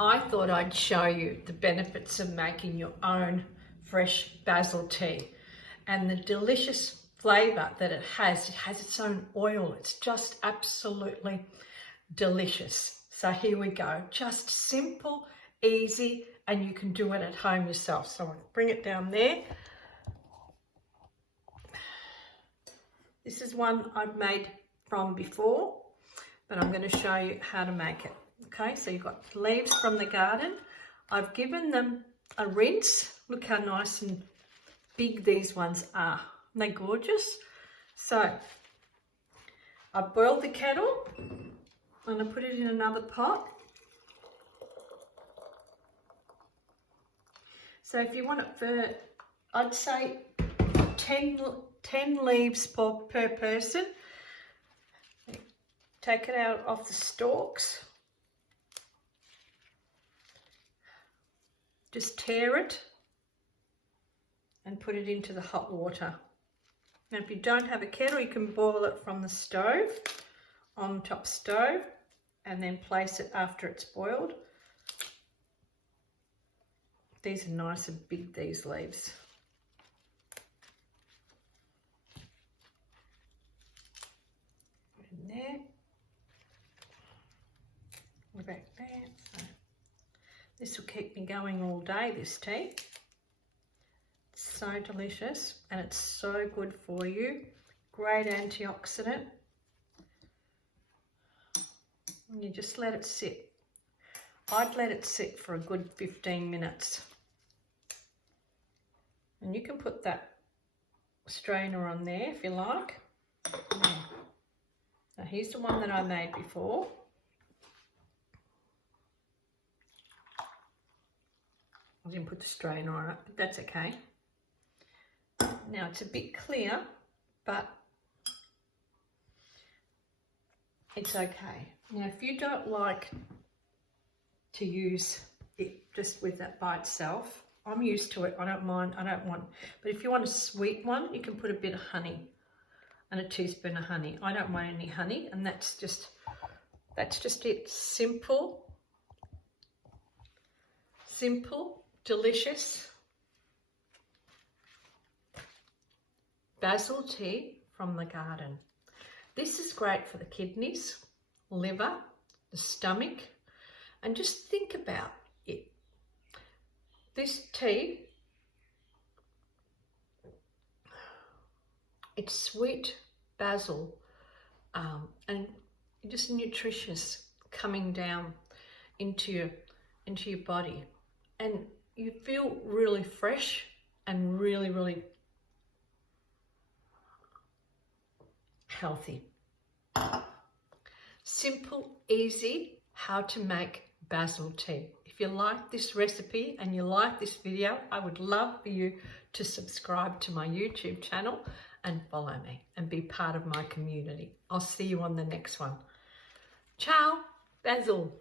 I thought I'd show you the benefits of making your own fresh basil tea and the delicious flavour that it has. It has its own oil. It's just absolutely delicious. So here we go. Just simple, easy, and you can do it at home yourself. So I'll bring it down there. This is one I've made from before, but I'm going to show you how to make it. Okay, so you've got leaves from the garden. I've given them a rinse. Look how nice and big these ones are. Aren't they gorgeous? So I boiled the kettle and I put it in another pot. So if you want it for, I'd say 10 leaves per person. Take it out off the stalks. Just tear it and put it into the hot water. Now if you don't have a kettle, you can boil it from the stove, on top stove, and then place it after it's boiled. These are nice and big, these leaves. Put it in there. What about that? So this will keep me going all day, this tea. It's so delicious and it's so good for you. Great antioxidant. And you just let it sit. I'd let it sit for a good 15 minutes. And you can put that strainer on there if you like. Now here's the one that I made before. I didn't put the strainer on it, but that's okay. Now it's a bit clear, but it's okay. Now if you don't like to use it just with that by itself, I'm used to it, I don't mind, I don't want, but if you want a sweet one, you can put a bit of honey and a teaspoon of honey. I don't want any honey, and that's just it. Simple, delicious basil tea from the garden. This is great for the kidneys, liver, the stomach, and just think about it. This tea, it's sweet basil and just nutritious, coming down into your body, and you feel really fresh and really healthy. Simple, easy, how to make basil tea. If you like this recipe and you like this video, I would love for you to subscribe to my YouTube channel and follow me and be part of my community. I'll see you on the next one. Ciao, Basil.